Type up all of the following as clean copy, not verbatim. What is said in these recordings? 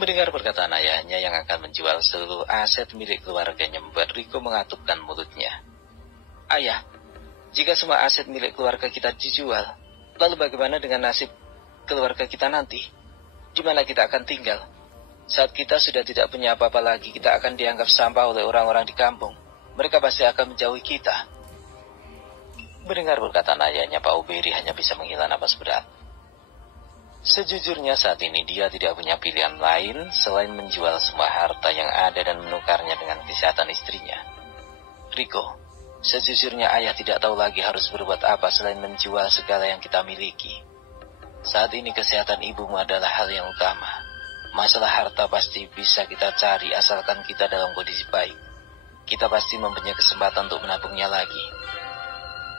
Mendengar perkataan ayahnya yang akan menjual seluruh aset milik keluarganya membuat Riko mengatupkan mulutnya. Ayah, jika semua aset milik keluarga kita dijual, lalu bagaimana dengan nasib keluarga kita nanti? Di mana kita akan tinggal? Saat kita sudah tidak punya apa-apa lagi, kita akan dianggap sampah oleh orang-orang di kampung. Mereka pasti akan menjauhi kita. Mendengar perkataan ayahnya, Pak Uberi hanya bisa menghela napas berat. Sejujurnya saat ini dia tidak punya pilihan lain selain menjual semua harta yang ada dan menukarnya dengan kesehatan istrinya. Riko, sejujurnya ayah tidak tahu lagi harus berbuat apa selain menjual segala yang kita miliki. Saat ini kesehatan ibumu adalah hal yang utama. Masalah harta pasti bisa kita cari asalkan kita dalam kondisi baik. Kita pasti mempunyai kesempatan untuk menabungnya lagi.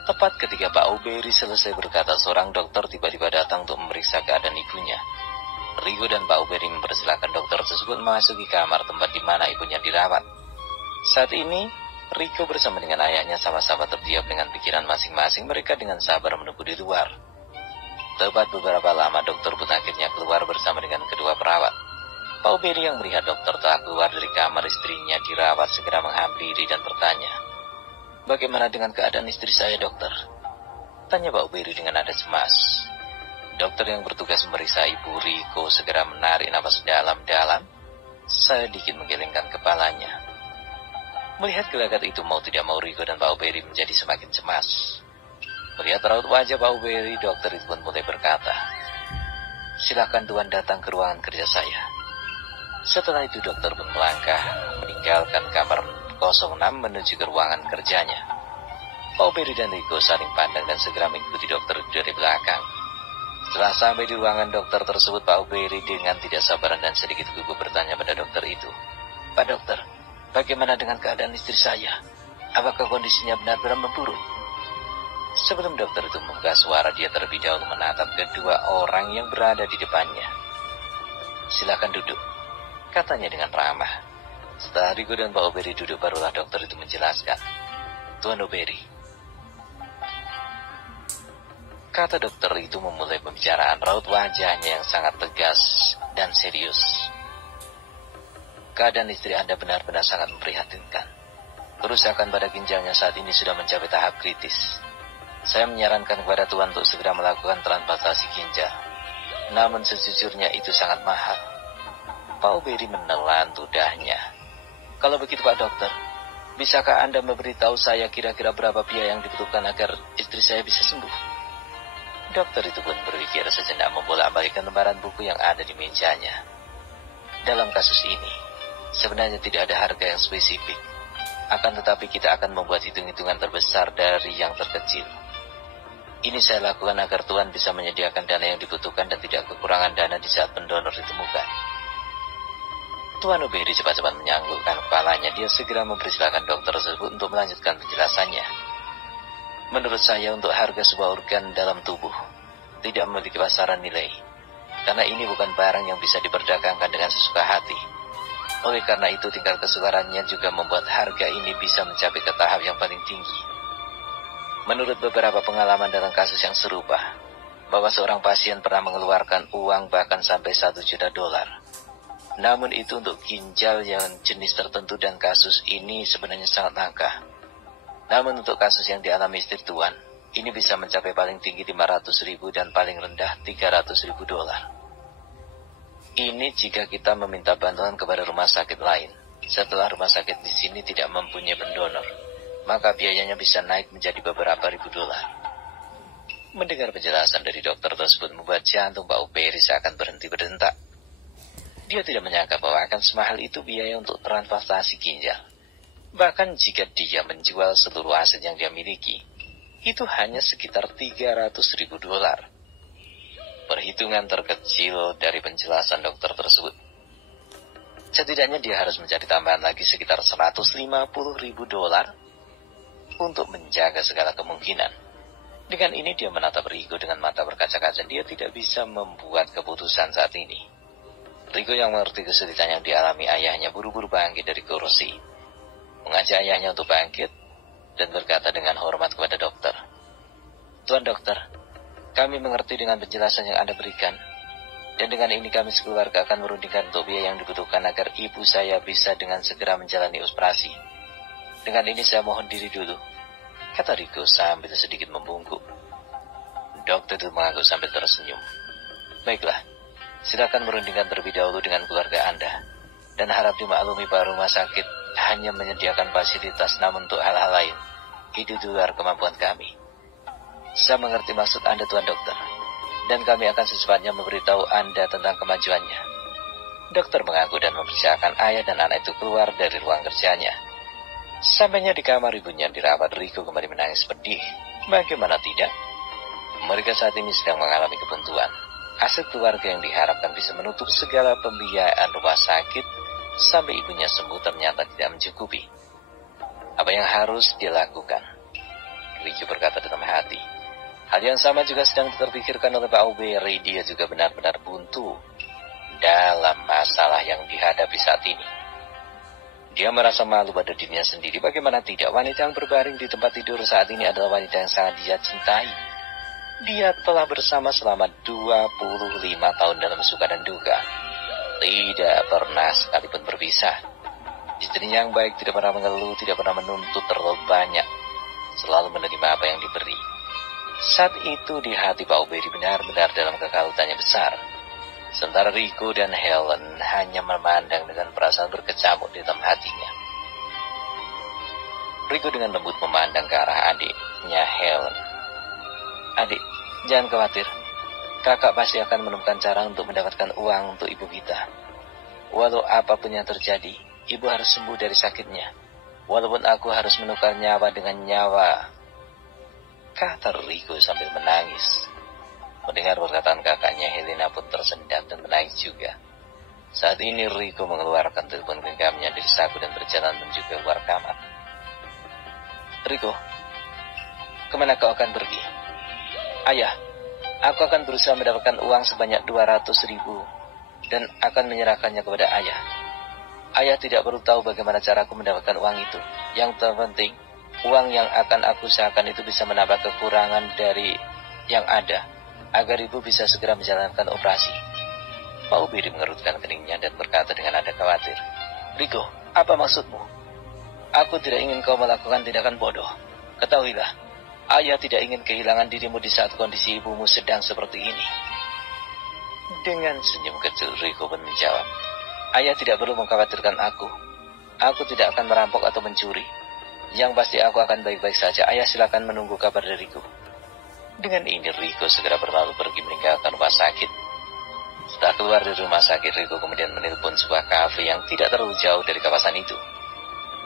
Tepat ketika Pak Uberi selesai berkata, seorang dokter tiba-tiba datang untuk memeriksa keadaan ibunya. Riko dan Pak Uberi mempersilahkan dokter tersebut memasuki kamar tempat di mana ibunya dirawat. Saat ini, Riko bersama dengan ayahnya sama-sama terdiam dengan pikiran masing-masing. Mereka dengan sabar menunggu di luar. Tepat beberapa lama, dokter pun akhirnya keluar bersama dengan kedua perawat. Pak Uberi yang melihat dokter telah keluar dari kamar istrinya dirawat segera menghampiri dan bertanya, "Bagaimana dengan keadaan istri saya, dokter?" Tanya Pak Uberi dengan nada cemas. Dokter yang bertugas memeriksa ibu Riko segera menarik napas dalam-dalam, sedikit menggelengkan kepalanya. Melihat gelagat itu, mau tidak mau Riko dan Pak Uberi menjadi semakin cemas. Melihat raut wajah Pak Uberi, dokter itu pun mulai berkata, "Silakan Tuan datang ke ruangan kerja saya." Setelah itu dokter pun melangkah meninggalkan kamar 06 menuju ke ruangan kerjanya. Pak Uberi dan Riko saling pandang dan segera mengikuti dokter dari belakang. Setelah sampai di ruangan dokter tersebut, Pak Uberi dengan tidak sabaran dan sedikit gugup bertanya pada dokter itu, "Pak dokter, bagaimana dengan keadaan istri saya? Apakah kondisinya benar-benar memburuk?" Sebelum dokter itu membuka suara, dia terlebih dahulu menatap kedua orang yang berada di depannya. "Silakan duduk," katanya dengan ramah. Setelah Riko dan Pak Uberi duduk, barulah dokter itu menjelaskan, "Tuan Uberi," kata dokter itu memulai pembicaraan, raut wajahnya yang sangat tegas dan serius. "Keadaan istri Anda benar-benar sangat memprihatinkan. Kerusakan pada ginjalnya saat ini sudah mencapai tahap kritis. Saya menyarankan kepada Tuan untuk segera melakukan transplantasi ginjal. Namun sejujurnya itu sangat mahal." Pak Uberi menelan ludahnya. "Kalau begitu Pak Dokter, bisakah Anda memberitahu saya kira-kira berapa biaya yang dibutuhkan agar istri saya bisa sembuh?" Dokter itu pun berpikir sejenak, membolak-balikkan lembaran buku yang ada di mejanya. Dalam kasus ini, sebenarnya tidak ada harga yang spesifik. Akan tetapi kita akan membuat hitung-hitungan terbesar dari yang terkecil. Ini saya lakukan agar Tuan bisa menyediakan dana yang dibutuhkan dan tidak kekurangan dana di saat pendonor ditemukan. Tuan Uberi cepat-cepat menyanggulkan kepalanya. Dia segera mempersilahkan dokter tersebut untuk melanjutkan penjelasannya. "Menurut saya untuk harga sebuah organ dalam tubuh tidak memiliki pasaran nilai. Karena ini bukan barang yang bisa diperdagangkan dengan sesuka hati. Oleh karena itu tingkat kesukarannya juga membuat harga ini bisa mencapai ke tahap yang paling tinggi. Menurut beberapa pengalaman dalam kasus yang serupa, bahwa seorang pasien pernah mengeluarkan uang bahkan sampai $1 juta. Namun itu untuk ginjal yang jenis tertentu dan kasus ini sebenarnya sangat langka. Namun untuk kasus yang dialami istri Tuan, ini bisa mencapai paling tinggi $500.000 dan paling rendah $300.000. Ini jika kita meminta bantuan kepada rumah sakit lain. Setelah rumah sakit di sini tidak mempunyai pendonor, maka biayanya bisa naik menjadi beberapa ribu dolar." Mendengar penjelasan dari dokter tersebut membuat jantung Pak Uberi seakan berhenti berdetak. Dia tidak menyangka bahwa akan semahal itu biaya untuk transplantasi ginjal. Bahkan jika dia menjual seluruh aset yang dia miliki, itu hanya sekitar $300.000. Perhitungan terkecil dari penjelasan dokter tersebut. Setidaknya dia harus mencari tambahan lagi sekitar $150.000 untuk menjaga segala kemungkinan. Dengan ini dia menatap Riko dengan mata berkaca-kaca. Dia tidak bisa membuat keputusan saat ini. Riko yang mengerti kesulitan yang dialami ayahnya buru-buru bangkit dari kursi, mengajak ayahnya untuk bangkit dan berkata dengan hormat kepada dokter, "Tuan dokter, kami mengerti dengan penjelasan yang Anda berikan, Dan dengan ini kami sekeluarga akan merundingkan untuk biaya yang dibutuhkan agar ibu saya bisa dengan segera menjalani operasi. Dengan ini saya mohon diri dulu, kata Rico sambil sedikit membungkuk. Dokter itu mengangguk sambil tersenyum. Baiklah, silakan merundingkan terlebih dahulu dengan keluarga Anda. Dan harap dimaklumi bahwa rumah sakit hanya menyediakan fasilitas, namun untuk hal-hal lain, itu di luar kemampuan kami. Saya mengerti maksud Anda, Tuan Dokter. Dan kami akan secepatnya memberitahu Anda tentang kemajuannya. Dokter mengaku dan mempersilakan ayah dan anak itu keluar dari ruang kerjanya. Sampainya di kamar ibunya dirawat, Rico kembali menangis pedih. Bagaimana tidak? Mereka saat ini sedang mengalami kebuntuan. Aset keluarga yang diharapkan bisa menutup segala pembiayaan rumah sakit sampai ibunya sembuh ternyata tidak mencukupi. Apa yang harus dia lakukan? Rico berkata dalam hati. Hal yang sama juga sedang terpikirkan oleh Pak Aubry. Dia juga benar-benar buntu dalam masalah yang dihadapi saat ini. Dia merasa malu pada dirinya sendiri. Bagaimana tidak, wanita yang berbaring di tempat tidur saat ini adalah wanita yang sangat dia cintai. Dia telah bersama selama 25 tahun dalam suka dan duka. Tidak pernah sekalipun berpisah. Istrinya yang baik, tidak pernah mengeluh, tidak pernah menuntut terlalu banyak. Selalu menerima apa yang diberi. Saat itu di hati Pak Aubry benar-benar dalam kekalutannya besar. Sementara Rico dan Helen hanya memandang dengan perasaan berkecamuk di dalam hatinya. Rico dengan lembut memandang ke arah adiknya Helen. Adik, jangan khawatir. Kakak pasti akan menemukan cara untuk mendapatkan uang untuk ibu kita. Walau apapun yang terjadi, ibu harus sembuh dari sakitnya. Walaupun aku harus menukar nyawa dengan nyawa, kata Rico sambil menangis. Mendengar perkataan kakaknya, Helena pun tersendat dan menangis juga. Saat ini Rico mengeluarkan telepon genggamnya dari saku dan berjalan menuju keluar kamar. Rico, kemana kau akan pergi? Ayah, aku akan berusaha mendapatkan uang sebanyak 200.000 dan akan menyerahkannya kepada ayah. Ayah tidak perlu tahu bagaimana caraku mendapatkan uang itu. Yang terpenting, uang yang akan aku usahakan itu bisa menambah kekurangan dari yang ada, agar ibu bisa segera menjalankan operasi. Pak Aubry mengerutkan keningnya dan berkata dengan nada khawatir. Rico, apa maksudmu? Aku tidak ingin kau melakukan tindakan bodoh. Ketahuilah, ayah tidak ingin kehilangan dirimu di saat kondisi ibumu sedang seperti ini. Dengan senyum kecil, Rico pun menjawab. Ayah tidak perlu mengkhawatirkan aku. Aku tidak akan merampok atau mencuri. Yang pasti aku akan baik-baik saja. Ayah silakan menunggu kabar dariku. Dengan ini Rico segera berlalu pergi meninggalkan rumah sakit. Setelah keluar dari rumah sakit, Rico kemudian menelpon sebuah kafe yang tidak terlalu jauh dari kawasan itu.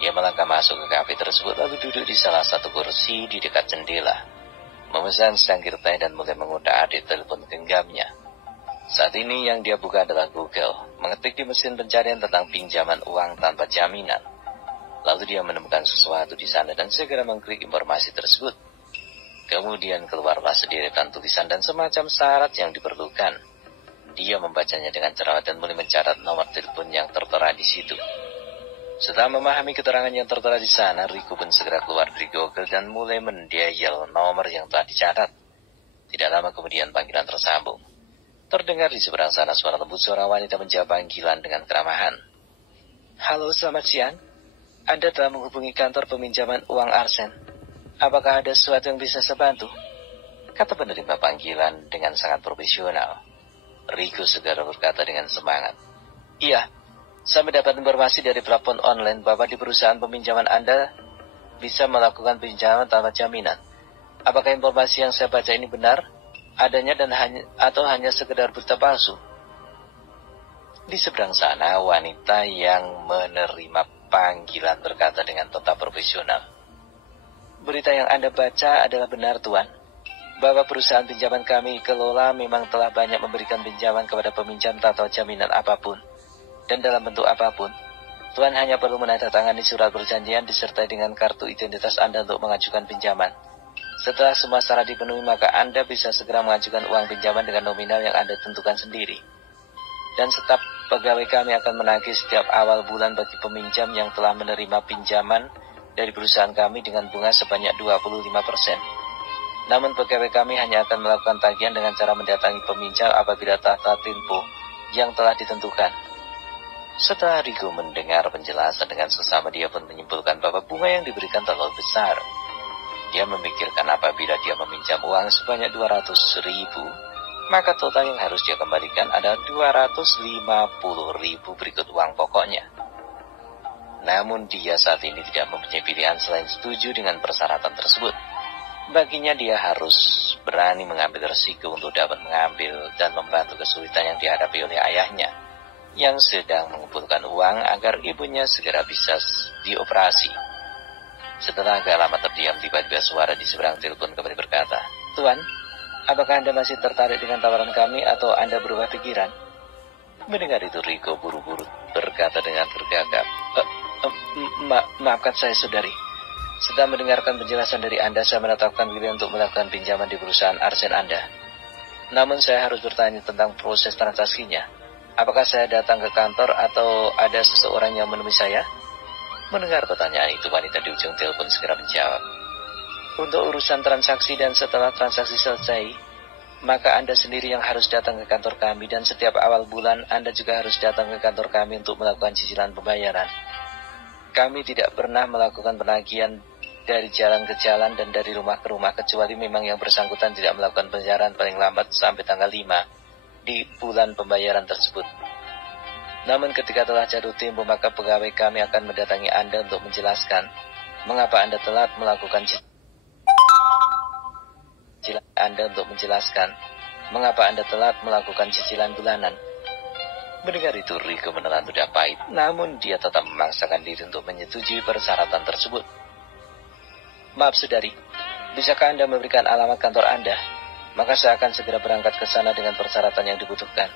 Dia melangkah masuk ke kafe tersebut lalu duduk di salah satu kursi di dekat jendela, memesan secangkir teh dan mulai mengutak-atik telepon genggamnya. Saat ini yang dia buka adalah Google, mengetik di mesin pencarian tentang pinjaman uang tanpa jaminan. Lalu dia menemukan sesuatu di sana dan segera mengklik informasi tersebut. Kemudian keluarlah sederetan tulisan dan semacam syarat yang diperlukan. Dia membacanya dengan cermat dan mulai mencatat nomor telepon yang tertera di situ. Setelah memahami keterangan yang tertera di sana, Rico pun segera keluar dari Google dan mulai mendial nomor yang telah dicatat. Tidak lama kemudian panggilan tersambung. Terdengar di seberang sana suara lembut seorang wanita menjawab panggilan dengan keramahan. Halo, selamat siang. Anda telah menghubungi kantor peminjaman uang Arsen. Apakah ada sesuatu yang bisa saya bantu? Kata penerima panggilan dengan sangat profesional. Rico segera berkata dengan semangat. Iya, saya mendapat informasi dari platform online bahwa di perusahaan peminjaman Anda bisa melakukan pinjaman tanpa jaminan. Apakah informasi yang saya baca ini benar? Adanya dan hanya sekedar berita palsu? Di seberang sana, wanita yang menerima panggilan berkata dengan tetap profesional. Berita yang Anda baca adalah benar, Tuan. Bahwa perusahaan pinjaman kami kelola memang telah banyak memberikan pinjaman kepada peminjam tanpa jaminan apapun. Dan dalam bentuk apapun, Tuan hanya perlu menandatangani surat perjanjian disertai dengan kartu identitas Anda untuk mengajukan pinjaman. Setelah semua syarat dipenuhi, maka Anda bisa segera mengajukan uang pinjaman dengan nominal yang Anda tentukan sendiri. Dan staf pegawai kami akan menagih setiap awal bulan bagi peminjam yang telah menerima pinjaman dari perusahaan kami dengan bunga sebanyak 25%. Namun pegawai kami hanya akan melakukan tagihan dengan cara mendatangi peminjam apabila tata tempo yang telah ditentukan. Setelah Rico mendengar penjelasan dengan seksama, dia pun menyimpulkan bahwa bunga yang diberikan terlalu besar. Dia memikirkan apabila dia meminjam uang sebanyak 200.000, maka total yang harus dia kembalikan adalah 250.000 berikut uang pokoknya. Namun dia saat ini tidak mempunyai pilihan selain setuju dengan persyaratan tersebut. Baginya dia harus berani mengambil resiko untuk dapat mengambil dan membantu kesulitan yang dihadapi oleh ayahnya, yang sedang mengumpulkan uang agar ibunya segera bisa dioperasi. Setelah agak lama terdiam, tiba-tiba suara di seberang telepon kembali berkata, "Tuan, apakah Anda masih tertarik dengan tawaran kami atau Anda berubah pikiran?" Mendengar itu, Rico buru-buru berkata dengan tergagap, Maafkan saya, saudari. Setelah mendengarkan penjelasan dari Anda, saya menetapkan diri untuk melakukan pinjaman di perusahaan arsen Anda. Namun saya harus bertanya tentang proses transaksinya. Apakah saya datang ke kantor atau ada seseorang yang menemui saya?" Mendengar pertanyaan itu, wanita di ujung telepon segera menjawab, "Untuk urusan transaksi dan setelah transaksi selesai, maka Anda sendiri yang harus datang ke kantor kami, dan setiap awal bulan Anda juga harus datang ke kantor kami untuk melakukan cicilan pembayaran. Kami tidak pernah melakukan penagihan dari jalan ke jalan dan dari rumah ke rumah, kecuali memang yang bersangkutan tidak melakukan pembayaran paling lambat sampai tanggal 5 di bulan pembayaran tersebut. Namun ketika telah jatuh tempo, maka pegawai kami akan mendatangi Anda untuk menjelaskan mengapa Anda telat melakukan cicilan bulanan." Mendengar itu, Rico menelan ludah pahit, namun dia tetap memaksakan diri untuk menyetujui persyaratan tersebut. "Maaf, saudari, bisakah Anda memberikan alamat kantor Anda? Maka saya akan segera berangkat ke sana dengan persyaratan yang dibutuhkan."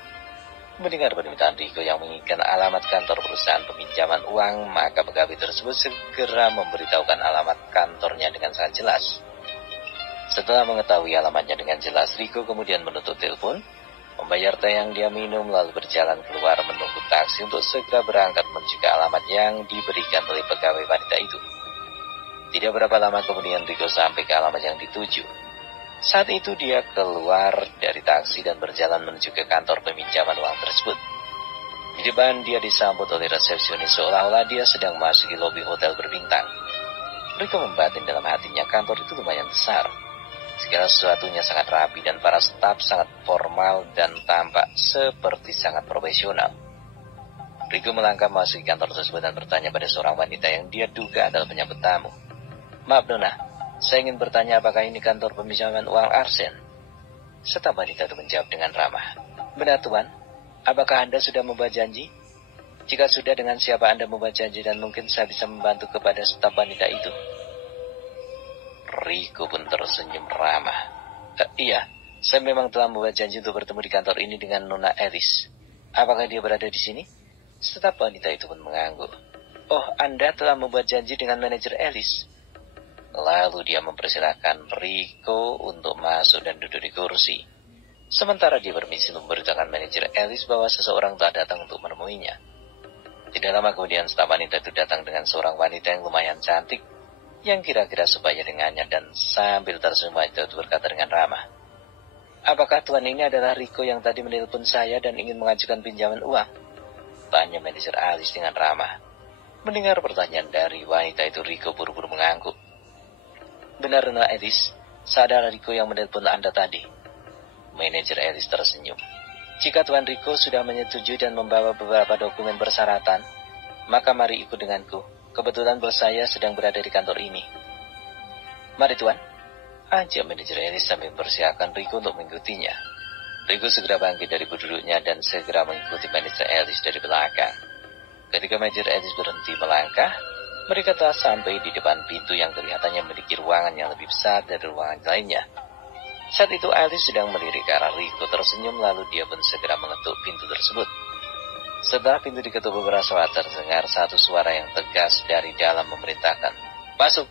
Mendengar permintaan Rico yang menginginkan alamat kantor perusahaan peminjaman uang, maka pegawai tersebut segera memberitahukan alamat kantornya dengan sangat jelas. Setelah mengetahui alamatnya dengan jelas, Rico kemudian menutup telepon, membayar teh yang dia minum, lalu berjalan keluar menunggu taksi untuk segera berangkat menuju ke alamat yang diberikan oleh pegawai wanita itu. Tidak berapa lama kemudian Rico sampai ke alamat yang dituju. Saat itu dia keluar dari taksi dan berjalan menuju ke kantor peminjaman uang tersebut. Di depan dia disambut oleh resepsionis seolah-olah dia sedang memasuki lobi hotel berbintang. Rico membatin dalam hatinya, kantor itu lumayan besar. Segala sesuatunya sangat rapi dan para staf sangat formal dan tampak seperti sangat profesional. Rico melangkah memasuki kantor tersebut dan bertanya pada seorang wanita yang dia duga adalah penyambut tamu. "Maaf, Nona, saya ingin bertanya apakah ini kantor peminjaman uang arsen?" Staf wanita itu menjawab dengan ramah, "Benar, Tuan. Apakah Anda sudah membuat janji? Jika sudah, dengan siapa Anda membuat janji dan mungkin saya bisa membantu?" kepada staf wanita itu. Rico pun tersenyum ramah. "Iya, saya memang telah membuat janji untuk bertemu di kantor ini dengan Nona Alice. Apakah dia berada di sini?" Staf wanita itu pun mengangguk. "Oh, Anda telah membuat janji dengan manajer Alice." Lalu dia mempersilahkan Rico untuk masuk dan duduk di kursi. Sementara dia bermisi memberitakan manajer Alice bahwa seseorang telah datang untuk menemuinya. Tidak lama kemudian staf wanita itu datang dengan seorang wanita yang lumayan cantik, yang kira-kira sebaya dengannya, dan sambil tersenyum itu berkata dengan ramah, "Apakah Tuan ini adalah Rico yang tadi menelpon saya dan ingin mengajukan pinjaman uang?" tanya manajer Alice dengan ramah. Mendengar pertanyaan dari wanita itu, Rico buru-buru mengangguk. "Benar, Nona Alice, saya adalah Rico yang menelpon Anda tadi." Manajer Alice tersenyum. "Jika Tuan Rico sudah menyetujui dan membawa beberapa dokumen persyaratan, maka mari ikut denganku. Kebetulan bos saya sedang berada di kantor ini." "Mari, Tuan," ajak manajer Alice sambil mempersilakan Rico untuk mengikutinya. Rico segera bangkit dari duduknya dan segera mengikuti manajer Alice dari belakang. Ketika manajer Alice berhenti melangkah, mereka telah sampai di depan pintu yang kelihatannya memiliki ruangan yang lebih besar dari ruangan lainnya. Saat itu Alice sedang melirik ke arah Rico tersenyum, lalu dia pun segera mengetuk pintu tersebut. Setelah pintu diketuk beberapa saat, terdengar satu suara yang tegas dari dalam memerintahkan, "Masuk!"